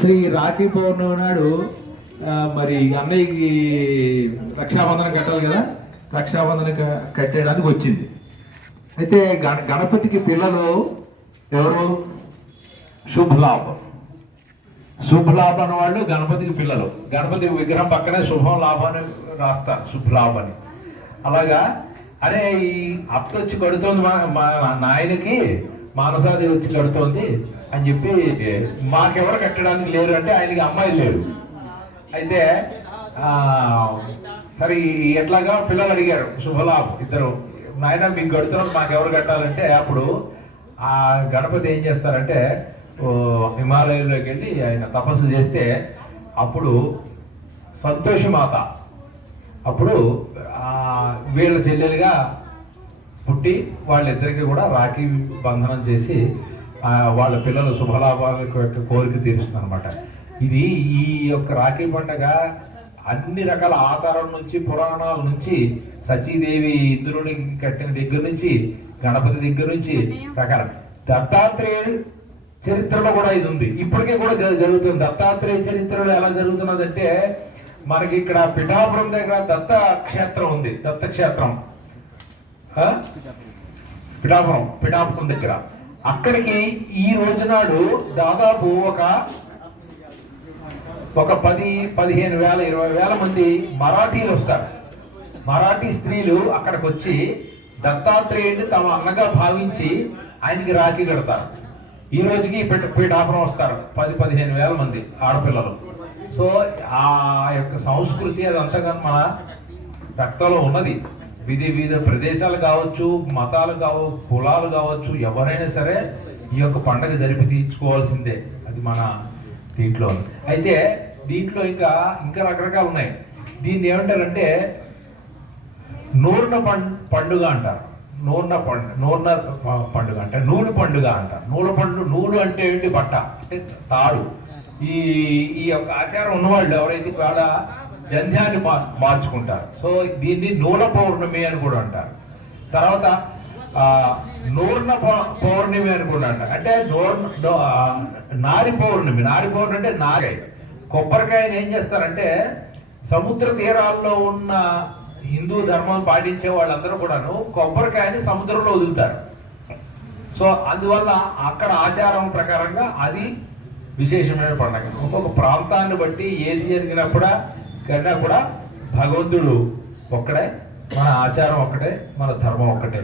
శ్రీ రాఖీ పౌర్ణమి నాడు మరి అన్నయ్యకి రక్షాబంధనం కట్టాలి కదా, రక్షాబంధన కట్టేయడానికి వచ్చింది. అయితే గణపతికి పిల్లలు ఎవరు? శుభలాభం. శుభలాభం అన్న వాళ్ళు గణపతికి పిల్లలు. గణపతి విగ్రహం పక్కనే శుభం లాభాన్ని రాస్తారు, శుభలాభని. అలాగా అరే ఈ అత్త వచ్చి కడుతోంది మా నాయనకి, మానసాదేవి వచ్చి కడుతోంది అని చెప్పి మాకెవరు కట్టడానికి లేరు అంటే ఆయనకి అమ్మాయిలు లేరు. అయితే సరే ఎట్లాగా పిల్లలు అడిగారు శుభలాభం ఇద్దరు, నాయన మీకు కడుతున్నారు మాకెవరు కట్టాలంటే అప్పుడు ఆ గణపతి ఏం చేస్తారంటే హిమాలయంలోకి వెళ్ళి ఆయన తపస్సు చేస్తే అప్పుడు సంతోషమాత అప్పుడు వీళ్ళ చెల్లెలుగా పుట్టి వాళ్ళిద్దరికి కూడా రాఖీ బంధనం చేసి వాళ్ళ పిల్లలు శుభలాభాల కోరిక తీరుస్తుంది అనమాట. ఇది ఈ యొక్క రాఖీ పండుగ అన్ని రకాల ఆచారం నుంచి, పురాణాల నుంచి, సచీదేవి ఇంద్రుని కట్టిన దగ్గర నుంచి, గణపతి దగ్గర నుంచి రకాల దత్తాత్రేయుడు చరిత్రలో కూడా ఇది ఉంది. ఇప్పటికే కూడా జరుగుతుంది. దత్తాత్రేయ చరిత్రలో ఎలా జరుగుతున్నదంటే మనకి ఇక్కడ పిఠాపురం దగ్గర దత్త క్షేత్రం ఉంది. దత్త క్షేత్రం పిఠాపురం దగ్గర. అక్కడికి ఈ రోజు నాడు దాదాపు ఒక 10-15 వేల 20 వేల మంది మరాఠీలు వస్తారు. మరాఠీ స్త్రీలు అక్కడికి వచ్చి దత్తాత్రేయుడిని తమ అన్నగా భావించి ఆయనకి రాఖీ కడతారు. ఈ రోజుకి పిఠాపురం వస్తారు 10-15 వేల మంది ఆడపిల్లలు. సో ఆ యొక్క సంస్కృతి అదంతా మన రక్తంలో ఉన్నది. వివిధ ప్రదేశాలు కావచ్చు, మతాలు కావచ్చు, కులాలు కావచ్చు, ఎవరైనా సరే ఈ యొక్క పండుగ జరిపి తీర్చుకోవాల్సిందే. అది మన దీంట్లో. అయితే దీంట్లో ఇంకా రకరకాలు ఉన్నాయి. దీన్ని ఏమంటారంటే నూర్ణ పండుగ అంటారు. నూర్ణ పండుగ అంటే నూలు పండుగ అంటారు. నూలు అంటే ఏంటి? బట్ట అంటే తాడు. ఈ యొక్క ఆచారం ఉన్నవాళ్ళు ఎవరైతే కూడా జంధ్యాన్ని మార్చుకుంటారు. సో దీన్ని నూల పౌర్ణమి అని కూడా అంటారు. తర్వాత నూర్ణ పౌర్ణమి అని కూడా అంటారు. అంటే నారి పౌర్ణమి. నారి పౌర్ణమి అంటే నారే కొబ్బరికాయని ఏం చేస్తారంటే సముద్ర తీరాల్లో ఉన్న హిందూ ధర్మం పాటించే వాళ్ళందరూ కూడాను కొబ్బరికాయని సముద్రంలో వదులుతారు. సో అందువల్ల అక్కడ ఆచారం ప్రకారంగా అది విశేషమైన పండుగ. ఒక్కొక్క ప్రాంతాన్ని బట్టి ఏది జరిగినప్పుడు కన్నా కూడా భగవంతుడు ఒక్కడే, మన ఆచారం ఒక్కటే, మన ధర్మం ఒక్కటే.